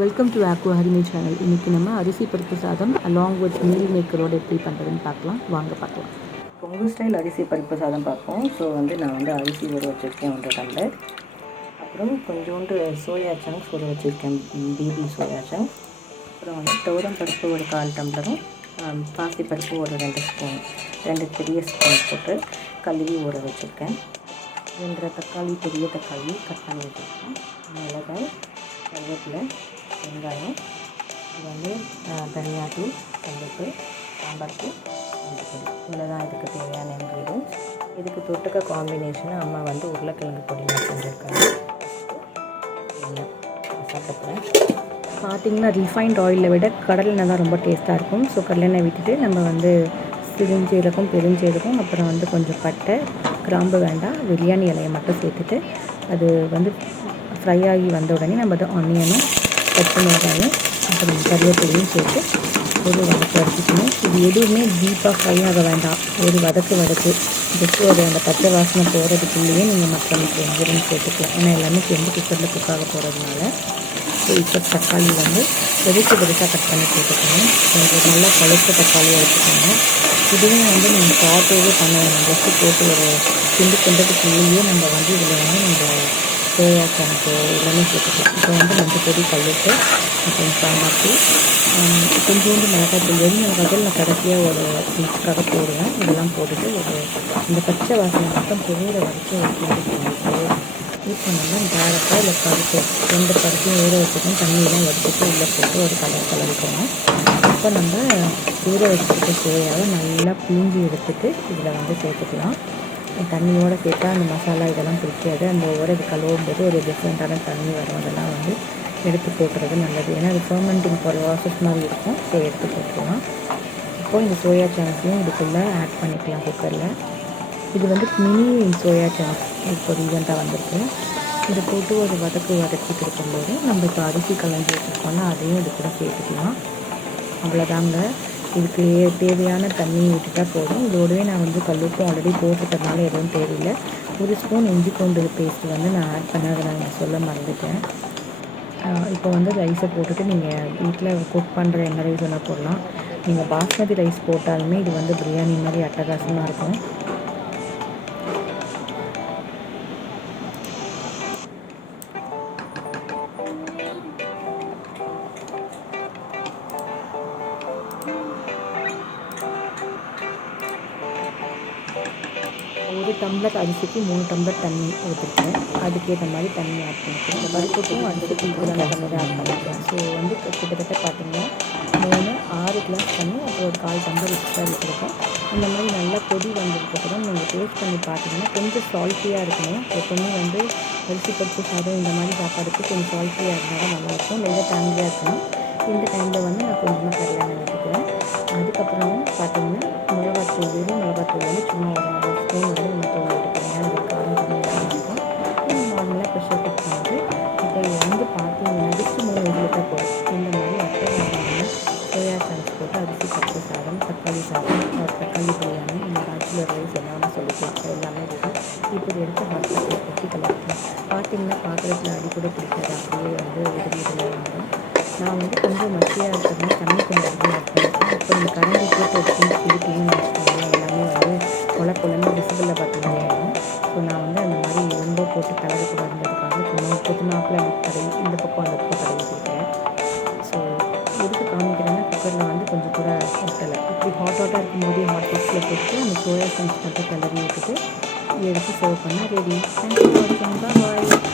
Welcome to aqua Harini channel. இன்றைக்கி நம்ம அரிசி பருப்பு சாதம் அலாங் வித் மீல் மேக்கரோடு எப்படி பண்ணுறதுன்னு பார்க்கலாம். வாங்க பார்க்கலாம். உங்கள் ஸ்டைல் அரிசி பருப்பு சாதம் பார்ப்போம். ஸோ நான் அரிசி ஊற வச்சுருக்கேன் 1 டம்ளர். அப்புறம் கொஞ்சோண்டு சோயா சங்க்ஸ் ஊற வச்சுருக்கேன், பேபி சோயா சங்க்ஸ். அப்புறம் துவரம் பருப்பு ஒரு 1/4 டம்ளரும், பாசி பருப்பு ஒரு 2 ஸ்பூன், 2 பெரிய ஸ்பூன் போட்டு கழுவி ஊற வச்சுருக்கேன். 2 தக்காளி, பெரிய தக்காளி கட் பண்ணி வச்சுருக்கேன். மிளகாய், கருவேப்பிலை, வெங்காயம், இது தனியாத்தூள், கல்லுப்பு, சாம்பார் தூள், மஞ்சள். இவ்வளோ தான் இதுக்கு தேவையான இன்க்ரீடியன்ஸ். இதுக்கு தொட்டுக்க காம்பினேஷனாக அம்மா உருளைக்கிழங்கு பொடி செஞ்சுருக்காங்க. சாப்பிட்றேன். பார்த்திங்கன்னா ரிஃபைண்ட் ஆயிலில் விட கடலெண்ணெய் தான் ரொம்ப டேஸ்ட்டாக இருக்கும். ஸோ கடலெண்ணெய் விட்டுட்டு நம்ம சிறுஞ்சீரகம், பெருஞ்சீரகம், அப்புறம் கொஞ்சம் பட்டை, கிராம்பு வேண்டாம், பிரியாணி இலையை மட்டும் சேர்த்துட்டு அது ஃப்ரை ஆகி வந்த உடனே நம்ம ஆனியனும், பச்சை மிளகாயும், அப்புறம் கருவேப்பிலையும் சேர்த்து ஒரு வதக்கு வதக்கிக்கணும். இது எதுவுமே டீப்பாக ஃப்ரை ஆக வேண்டாம். ஒரு வதக்கு ஜஸ்ட்டு அந்த பச்சை வாசனை போகிறதுக்குள்ளேயே நீங்கள் மற்ற இன்க்ரீடியன்ஸ் சேர்த்துக்கலாம். ஏன்னா எல்லாமே சேர்ந்து குக்கரில் குக் ஆக போகிறதுனால. ஸோ இப்போ தக்காளி பெருசாக கட் பண்ணி போட்டுக்கணும். நல்லா பழுத்த தக்காளி எடுத்துக்கணும். இதுவும் நீங்கள் சாப்பிட்டே பண்ண வேணும். ஜஸ்ட்டு போட்டு ஒரு கிண்டுக்குள்ளேயே நம்ம இதில் நம்ம சோயா சங்க்கு எல்லாமே சேர்த்துக்கலாம். இப்போ மஞ்சள் பொடி, கல்லுப்பு, அப்புறம் சாம்பார் தூள், கொஞ்சோண்டு மிளகாய்த்தூள், மிளகாய்த்தூள் நான் கடைசியாக ஒரு மிக்ஸ்க்காக போடுவேன். இதெல்லாம் போட்டுட்டு இந்த பச்சை வாசனை மட்டும் போகிற வரைக்கும் ஒரு கிண்டிட்டு இப்போ நம்ம டேரக்டாக இல்லை பருப்பு 2 பருப்பையும் ஊற வச்சுக்கணும். தண்ணியெல்லாம் வச்சுட்டு உள்ளே போட்டு ஒரு கலரிக்கணும். இப்போ நம்ம ஊற வச்சுக்கிட்ட சோயாவை நல்லா பிழிஞ்சி எடுத்துட்டு இதில் சேர்த்துக்கலாம். தண்ணியோடு சேர்த்தா அந்த மசாலா இதெல்லாம் பிடிக்காது. அந்த இது கழுவும் போது ஒரு டிஃப்ரெண்ட்டான தண்ணி வரும். அதெல்லாம் எடுத்து போட்டுறது நல்லது. ஏன்னா அது ஃபர்மெண்டிங் ப்ராசஸ் மாதிரி இருக்கும். ஸோ எடுத்து போட்டுக்கலாம். இப்போது இந்த சோயா சங்க்ஸையும் இதுக்குள்ளே ஆட் பண்ணிக்கலாம் குக்கரில். இது மினி சோயா சங்க்ஸ் இப்போ ரீசெண்டாக வந்திருக்கு. இதை போட்டு ஒரு வதக்கிட்டு இருக்கும்போது நம்ம இப்போ அரிசி கலந்து வச்சுருக்கோம்னா அதையும் இது கூட சேர்த்துக்கலாம். அவ்வளோதாங்க. இதுக்கு தேவையான தண்ணி விட்டுட்டால் போதும். இதோடவே நான் கல்லுப்பும் ஆல்ரெடி போட்டுக்கிறதுனால எதுவும் தேவையில்லை. 1 ஸ்பூன் இஞ்சி பூண்டு பேஸ்ட்டு நான் ஆட் பண்ண அதை நான் சொல்ல மறந்துட்டேன். இப்போ ரைஸை போட்டுட்டு நீங்கள் வீட்டில் குக் பண்ணுற என்ன ரைஸ் வேணால் போடலாம். நீங்கள் பாஸ்மதி ரைஸ் போட்டாலுமே இது பிரியாணி மாதிரி அட்டகாசமாக இருக்கும். ஒரு டம்ளர் அரிசிக்கு 3 டம்ளர் தண்ணி ஊற்றிருக்கேன். அதுக்கேற்ற மாதிரி தண்ணி ஆட் பண்ணிக்கிறேன். இந்த பருப்புக்கும் அரிசிக்கு ஈக்குவலான தண்ணி ஆட் பண்ணிக்கிறேன். ஸோ கிட்டத்தட்ட பார்த்திங்கன்னா 6 கிளாஸ் தண்ணி, அப்புறம் ஒரு 1/4 டம்ளர் எக்ஸ்ட்ரா விட்டுருக்கோம். இந்த மாதிரி நல்லா கொதி வந்ததுக்கப்புறம் நீங்கள் டேஸ்ட் பண்ணி பார்த்தீங்கன்னா கொஞ்சம் சால்ட்டியாக இருக்கணும். எப்போவுமே அரிசி பருப்பு சாதம் இந்த மாதிரி சாப்பாடுக்கு கொஞ்சம் சால்ட்டியாக இருந்தால் தான் நல்லாயிருக்கும். லைட்டாக டேங்கியாக இருக்கணும். இந்த டைமில் நான் கொஞ்சமாக கடலெண்ணெய் விட்டுக்கிறேன். அதுக்கப்புறம் பார்த்தீங்கன்னா மிளகாத்தூள் சும்மா ஒரு 1 ஸ்பூன் நம்ம தூள் எடுக்கிறேன். அது காரம் கம்மியாக இருக்கும். நார்மலாக ப்ரெஷர் குக் பண்ணிட்டு இப்போ பார்த்தீங்கன்னா ஜஸ்ட் 3 விசில் போடும். இந்த மாதிரி அப்புறம் சோயா சங்க்ஸ் போட்டு அரிசி பருப்பு சாதம், தக்காளி சாதம், தக்காளி பிரியாணி, இந்த பேச்சுலர் ரைஸ் எல்லாமே சொல்லிக்கலாம். எல்லாமே இருக்குது. இப்போ எடுத்து ஹாட் பிளேட்டில் கொட்டி கலக்கலாம். பார்த்தீங்கன்னா பாத்திரத்தில் அடி கூட பிடிக்காது. அப்படியே உதவி வந்துடும். நான் கொஞ்சம் மசியாக இருக்கிறதுனால தண்ணி கொஞ்சம் அதிகமாக ஆட் பண்ணியிருக்கேன். இப்போ இந்த கரண்டி போட்டு எடுத்து பிடிக்கிங்கன்னு வச்சுக்கோங்க. எல்லாமே குழம்பு விசிபிளில் பார்த்தீங்கன்னா ஆகிடும். ஸோ நான் அந்த மாதிரி ரொம்ப போட்டு கலரக்கூடாதுன்றதுக்காக சும்மா கொத்துனாப்பில் இந்த பக்கம் அந்த பக்கம் தடவி கொடுக்குறேன். ஸோ எதுக்கு காமிக்கிறேன்னா குக்கரில் கொஞ்சம் கூட ஒட்டலை. இப்படி ஹாட்டாக இருக்கும்போதே ஹாட் பாக்ஸில் போட்டு அந்த சோயா சங்க்ஸ் மட்டும் கிளறி விட்டுட்டு எடுத்து சர்வ் பண்ணால் ரெடி. தேங்க்யூ ஃபார் வாட்சிங். பாய்.